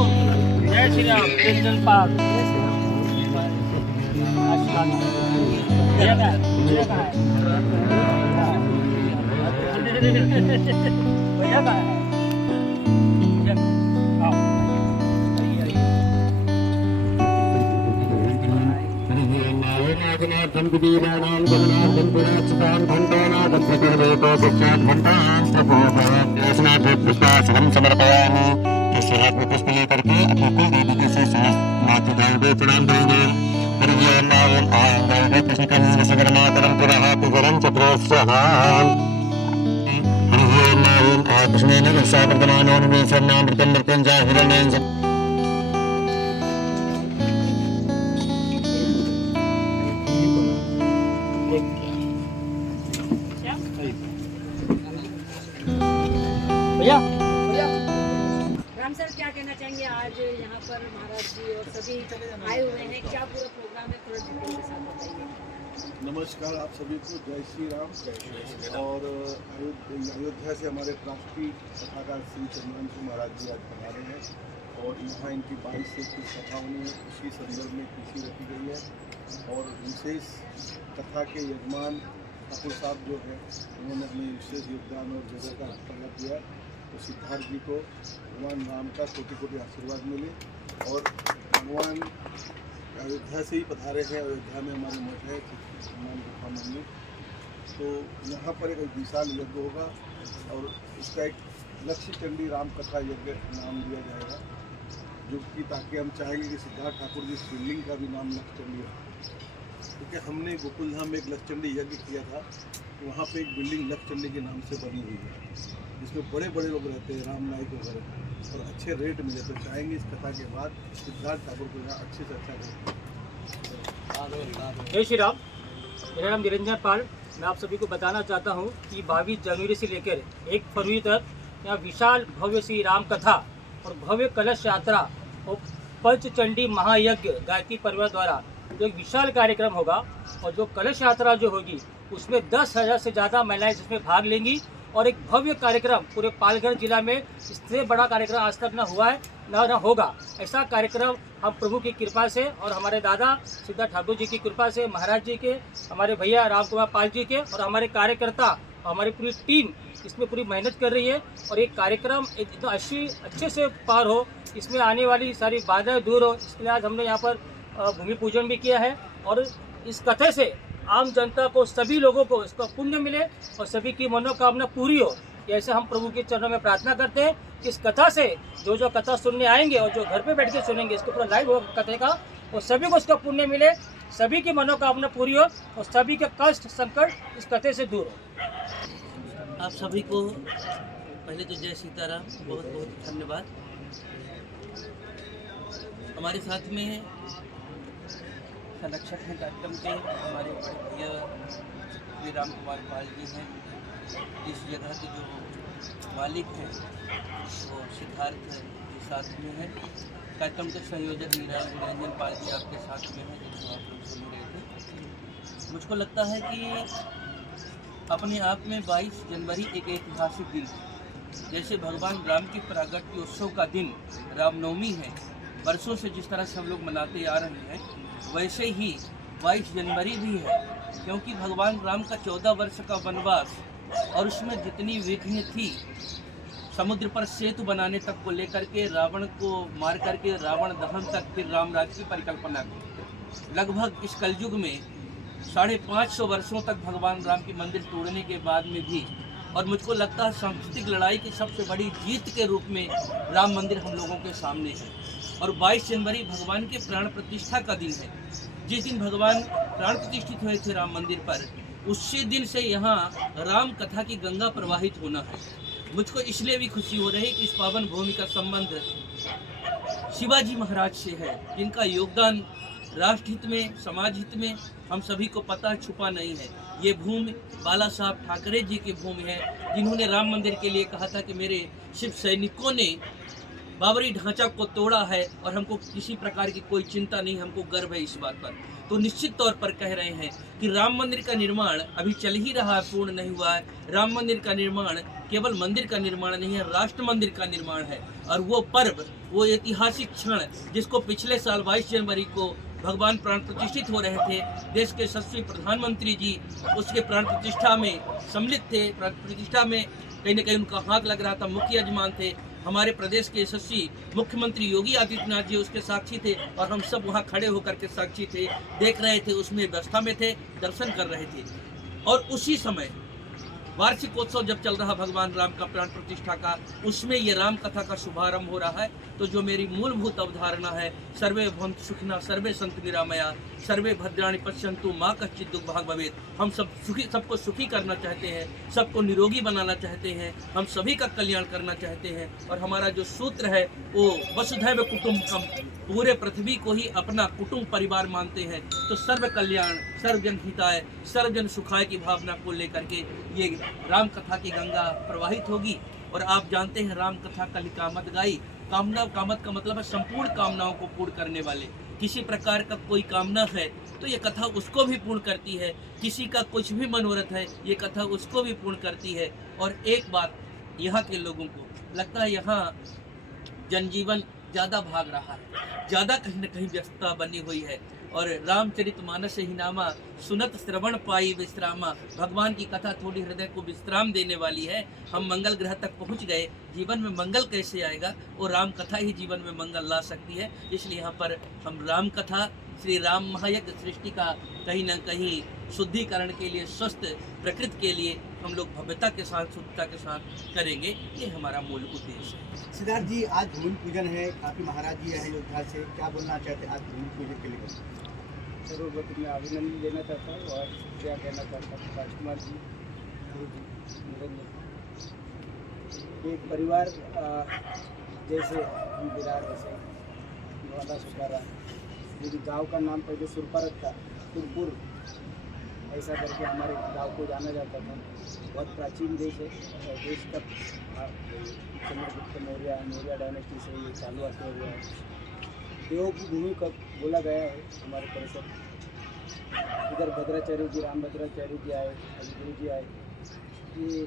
जय श्री राम। निरंजन पाल भैया कहाँ है? भैया कहाँ है? भैया कहाँ है? आओ। समर्पयामि। इस हाथ में पुष्प लेकर के अपने कुल देवी के से माथे दाएं प्रणाम करेंगे। हरिओम ओम आयं दैवे पुष्करं सगरमातरं पुरः पुरं चक्रोत्सहा। हरिओम ओम आकृष्णेन रसा वर्तमानो निवेशनामृतं मृत्युंजय हिरण्यं। भैया राम सर क्या कहना चाहेंगे आज यहाँ पर महाराज जी और सभी आए हुए हैं, क्या पूरा प्रोग्राम है, थोड़ा डिटेल के साथ बताइए। नमस्कार आप सभी को, जय श्री राम। और अयोध्या से हमारे राष्ट्रीय कथाकार श्री चंद्रांशु महाराज जी आज पधारे हैं और यहाँ इनकी 22 से 21 कथा होनी है, उसी संदर्भ में कृषि रखी गई है। और विशेष कथा के यजमान ठाकुर साहब जो है उन्होंने अपने विशेष योगदान और जगह का हस्तला किया। तो सिद्धार्थ जी को भगवान राम का कोटि कोटि आशीर्वाद मिले। और भगवान अयोध्या से ही पधारे हैं, अयोध्या में हमारे मठ है हनुमान गुफा मंदिर, तो यहाँ पर एक विशाल यज्ञ होगा और उसका एक लक्ष्य चंडी राम कथा यज्ञ नाम दिया जाएगा, जो कि ताकि हम चाहेंगे कि सिद्धार्थ ठाकुर जी इस बिल्डिंग का भी नाम लक्ष्य चंडी रखें। क्योंकि हमने गोकुलधाम में एक लक्ष्य चंडी यज्ञ किया था, तो वहाँ पे एक बिल्डिंग लक्ष्य चंडी के नाम से बनी हुई है, जिसमें बड़े बड़े लोग रहते हैं, राम नायक वगैरह, और अच्छे रेट मिले। तो चाहेंगे इस कथा के बाद सिद्धार्थ ठाकुर को यहाँ अच्छे से अच्छा जय श्री राम। मेरा नाम निरंजन पाल। मैं आप सभी को बताना चाहता हूँ कि 22 जनवरी से लेकर 1 फरवरी तक यहाँ विशाल भव्य श्री राम कथा और भव्य कलश यात्रा और पंचचंडी महायज्ञ गायत्री परिवार द्वारा जो एक विशाल कार्यक्रम होगा। और जो कलश यात्रा जो होगी उसमें 10,000 से ज़्यादा महिलाएं जिसमें भाग लेंगी और एक भव्य कार्यक्रम पूरे पालघर जिला में इससे बड़ा कार्यक्रम आज तक न हुआ है न होगा। ऐसा कार्यक्रम हम प्रभु की कृपा से और हमारे दादा सिद्धार्थ ठाकुर जी की कृपा से, महाराज जी के, हमारे भैया राम कुमार पाल जी के और हमारे कार्यकर्ता और हमारी पूरी टीम इसमें पूरी मेहनत कर रही है। और ये कार्यक्रम एकदम अच्छे से पार हो, इसमें आने वाली सारी बाधाएं दूर हो, इसके लिए आज हमने यहाँ पर भूमि पूजन भी किया है। और इस कथे से आम जनता को, सभी लोगों को इसका पुण्य मिले और सभी की मनोकामना पूरी हो, ऐसे हम प्रभु के चरणों में प्रार्थना करते हैं कि इस कथा से जो कथा सुनने आएंगे और जो घर पे बैठ के सुनेंगे, इसके ऊपर लाइव होगा कथे का, और सभी को इसका पुण्य मिले, सभी की मनोकामना पूरी हो और सभी के कष्ट संकट इस कथे से दूर हो। आप सभी को पहले तो जय सीताराम, बहुत बहुत धन्यवाद। हमारे साथ में संरक्षक हैं कार्यक्रम के हमारे भैया श्री राम कुमार पाल जी हैं। इस जगह के जो मालिक हैं वो सिद्धार्थ के साथ में है। कार्यक्रम के संयोजक निरंजन पाल जी आपके साथ में हैं, जिनको आप लोग सुन रहे थे। मुझको लगता है कि अपने आप में 22 जनवरी एक ऐतिहासिक दिन है। जैसे भगवान राम की प्रागट्य उत्सव का दिन रामनवमी है, वर्षों से जिस तरह से हम लोग मनाते आ रहे हैं, वैसे ही 22 जनवरी भी है, क्योंकि भगवान राम का 14 वर्ष का वनवास और उसमें जितनी विघ्न थी, समुद्र पर सेतु बनाने तक को लेकर के, रावण को मार करके रावण दहन तक, फिर राम राज्य की परिकल्पना की। लगभग इस कलयुग में 550 वर्षों तक भगवान राम की मंदिर तोड़ने के बाद में भी, और मुझको लगता है सांस्कृतिक लड़ाई की सबसे बड़ी जीत के रूप में राम मंदिर हम लोगों के सामने है। और 22 जनवरी भगवान के प्राण प्रतिष्ठा का दिन है। जिस दिन भगवान प्राण प्रतिष्ठित हुए थे राम मंदिर पर, उसी दिन से यहाँ राम कथा की गंगा प्रवाहित होना है। मुझको इसलिए भी खुशी हो रही है कि इस पावन भूमि का संबंध शिवाजी महाराज से है, जिनका योगदान राष्ट्र हित में, समाज हित में हम सभी को पता छुपा नहीं है। ये भूमि बाला साहब ठाकरे जी की भूमि है, जिन्होंने राम मंदिर के लिए कहा था कि मेरे शिव सैनिकों ने बाबरी ढांचा को तोड़ा है और हमको किसी प्रकार की कोई चिंता नहीं, हमको गर्व है इस बात पर। तो निश्चित तौर पर कह रहे हैं कि राम मंदिर का निर्माण अभी चल ही रहा है, पूर्ण नहीं हुआ है। राम मंदिर का निर्माण केवल मंदिर का निर्माण नहीं है, राष्ट्र मंदिर का निर्माण है। और वो पर्व, वो ऐतिहासिक क्षण जिसको पिछले साल 22 जनवरी को भगवान प्राण प्रतिष्ठित हो रहे थे, देश के यशस्वी प्रधानमंत्री जी उसके प्राण प्रतिष्ठा में सम्मिलित थे। प्राण प्रतिष्ठा में कहीं न कहीं उनका हाथ लग रहा था, मुख्य यजमान थे। हमारे प्रदेश के यशस्वी मुख्यमंत्री योगी आदित्यनाथ जी उसके साक्षी थे और हम सब वहाँ खड़े होकर के साक्षी थे, देख रहे थे, उसमें व्यवस्था में थे, दर्शन कर रहे थे। और उसी समय वार्षिकोत्सव जब चल रहा भगवान राम का प्राण प्रतिष्ठा का, उसमें ये राम कथा का शुभारंभ हो रहा है। तो जो मेरी मूलभूत अवधारणा है, सर्वे भवन्तु सुखिनः सर्वे सन्तु निरामया सर्वे भद्राणि पश्यन्तु मा कश्चित् दुर्भाग् भवेत्। हम सब सुखी, सबको सुखी करना चाहते हैं, सबको निरोगी बनाना चाहते हैं, हम सभी का कल्याण करना चाहते हैं। और हमारा जो सूत्र है वो वसुधैव कुटुम्बकम, पूरे पृथ्वी को ही अपना कुटुंब परिवार मानते हैं। तो सर्व कल्याण, सर्वजन हिताय, सर्वजन सुखाय की भावना को लेकर के ये राम कथा की गंगा प्रवाहित होगी। और आप जानते हैं राम कथा कलिकामत गाई, कामना, कामत का मतलब है संपूर्ण कामनाओं को पूर्ण करने वाले। किसी प्रकार का कोई कामना है तो ये कथा उसको भी पूर्ण करती है, किसी का कुछ भी मनोरथ है ये कथा उसको भी पूर्ण करती है। और एक बात यहाँ के लोगों को लगता है, यहाँ जनजीवन ज़्यादा भाग रहा है, ज़्यादा कहीं न कहीं व्यस्तता बनी हुई है। और रामचरितमानस ही नामा सुनत श्रवण पाई विश्रामा, भगवान की कथा थोड़ी हृदय को विश्राम देने वाली है। हम मंगल ग्रह तक पहुंच गए, जीवन में मंगल कैसे आएगा, और राम कथा ही जीवन में मंगल ला सकती है। इसलिए यहाँ पर हम राम कथा, श्री राम महायज्ञ सृष्टि का कहीं न कहीं शुद्धिकरण के लिए, स्वस्थ प्रकृति के लिए हम लोग भव्यता के साथ, शुद्धता के साथ करेंगे। ये हमारा मूल उद्देश्य है। सिद्धार्थ जी, आज भूमि पूजन है, काफी महाराज जी आए अयोध्या से, क्या बोलना चाहते हैं आज भूमि पूजन के लिए? जरूर मैं अभिनंदन देना चाहता हूँ और क्या कहना चाहता हूँ राजकुमार जी, निरंजन, एक परिवार जैसे हम विराट जैसे वादा सुखारा, मेरी गांव का नाम पहले सुरपरत था, सुरपुर ऐसा करके हमारे गांव को जाना जाता था। बहुत प्राचीन देश है और देश का चंद्रगुप्त मौर्य डायनेस्टी से ये चालू आते हुआ है। देवों की भूमि का बोला गया है हमारे परिसर। इधर भद्राचार्य जी, राम भद्राचार्य जी आए, अभिगुरु जी आए। ये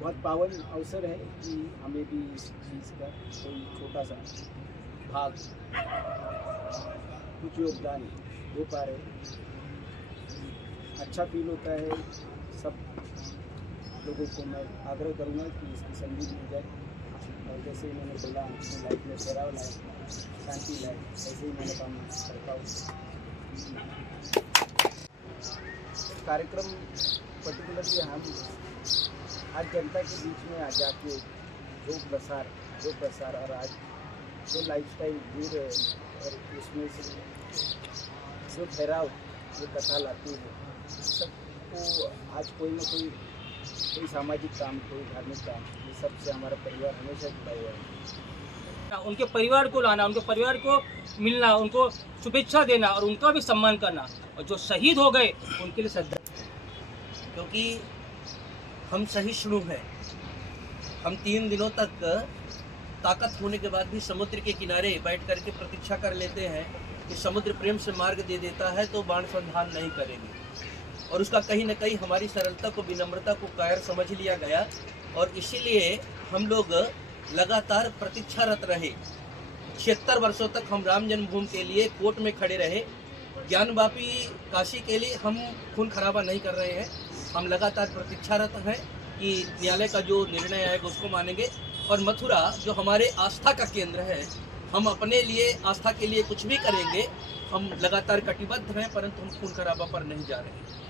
बहुत पावन अवसर है कि हमें भी इस चीज़ का कोई छोटा सा भाग, कुछ योगदान दे पा रहे। अच्छा फील होता है। सब लोगों को मैं आग्रह करूँगा कि इसकी संगीत मिल जाए, और जैसे मैंने बोला अपनी लाइफ में ठहराव लाए, शांति लाए, ऐसे ही मैंने काम करता हूँ। कार्यक्रम पर्टिकुलरली हम आज जनता के बीच में आ जाके जो प्रसार और आज जो लाइफस्टाइल जी रहे हैं और उसमें से जो ठहराव ये कथा लाती है, सबको आज कोई ना कोई सामाजिक काम, कोई धार्मिक काम, ये सबसे हमारा परिवार हमेशा जुड़ा हुआ है। उनके परिवार को लाना, उनके परिवार को मिलना, उनको शुभेच्छा देना और उनका भी सम्मान करना, और जो शहीद हो गए उनके लिए श्रद्धा। क्योंकि हम सहिष्णु हैं, हम 3 दिनों तक ताकत होने के बाद भी समुद्र के किनारे बैठ करके प्रतीक्षा कर लेते हैं कि समुद्र प्रेम से मार्ग दे देता है तो बाण संधान नहीं करेंगे। और उसका कहीं न कहीं हमारी सरलता को, विनम्रता को कायर समझ लिया गया, और इसीलिए हम लोग लगातार प्रतीक्षारत रहे। 76 वर्षों तक हम राम जन्मभूमि के लिए कोर्ट में खड़े रहे। ज्ञानवापी काशी के लिए हम खून खराबा नहीं कर रहे हैं, हम लगातार प्रतीक्षारत हैं कि न्यायालय का जो निर्णय आएगा उसको मानेंगे। और मथुरा जो हमारे आस्था का केंद्र है, हम अपने लिए, आस्था के लिए कुछ भी करेंगे। हम लगातार कटिबद्ध हैं, परंतु हम खून खराबा पर नहीं जा रहे हैं।